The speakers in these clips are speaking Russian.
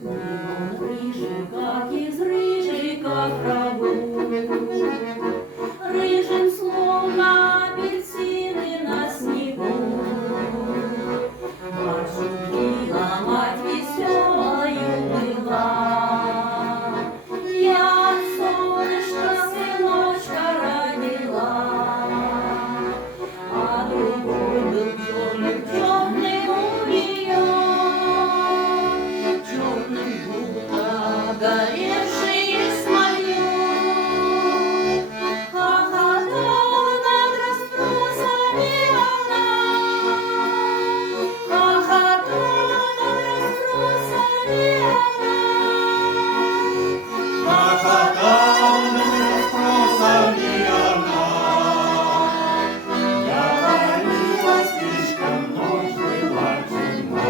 Он рыжий, как из рыжика в траву, рыжим, словно апельсины на снегу. Пошутила мать веселою была, я от солнышка сыночка родила, а другой был черный у нее, черным будто горевшие смолью. Хохотала над расспросами она, хохотала над расспросами она. Хохотала над расспросами она. Я говорила, слишком ночь была темна.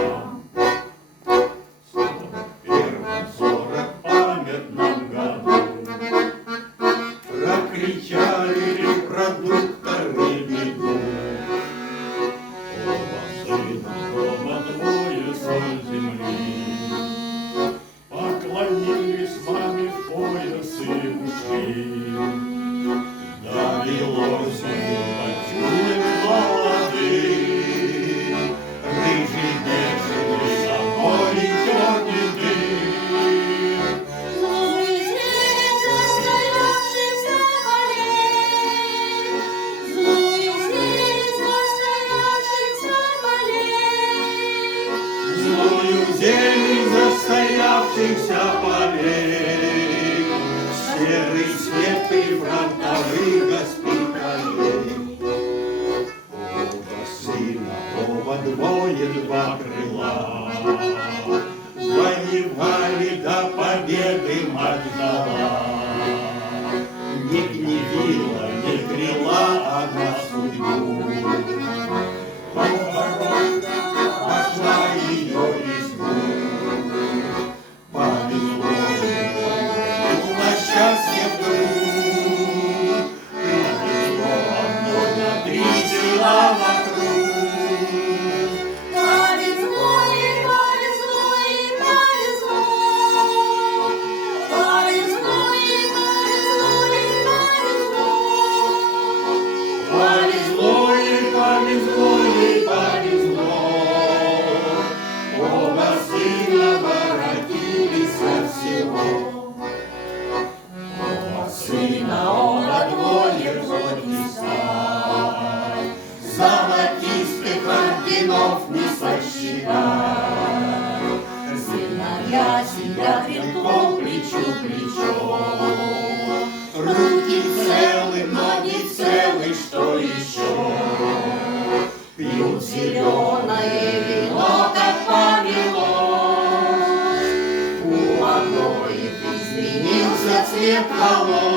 В 40-памятном году прокричали репродукторы бегу. Оба сына, оба двое соль земли, поклонились маме в пояс и ушли. Довелось им почуять молодых, рыжий бешеный собой и черный дым. Злой день застоявшихся полей, злой день застоявшихся полей. Злую зелень застоявшихся полей, серый свет и фронтовых госпиталей. Оба сына, оба двое, два крыла, воевали до победы мать ждала. Не гневила, не грела она судьбу, пошла ее избу. Повезло ей на счастье вдруг, повезло одной на 3 дела вокруг. Повезло ей, повезло ей, повезло, повезло ей, повезло ей, повезло. Повезло ей, повезло ей, повезло. Оба сына воротились от всего. Оба сына, оба двое хоть не стать, золотистых орденов не сосчитать. Сыновья сидят редком плечо к плечу, Руки целы, ноги целы, что еще? Пьют зеленое вино, как повелось. У обоих изменился цвет волос.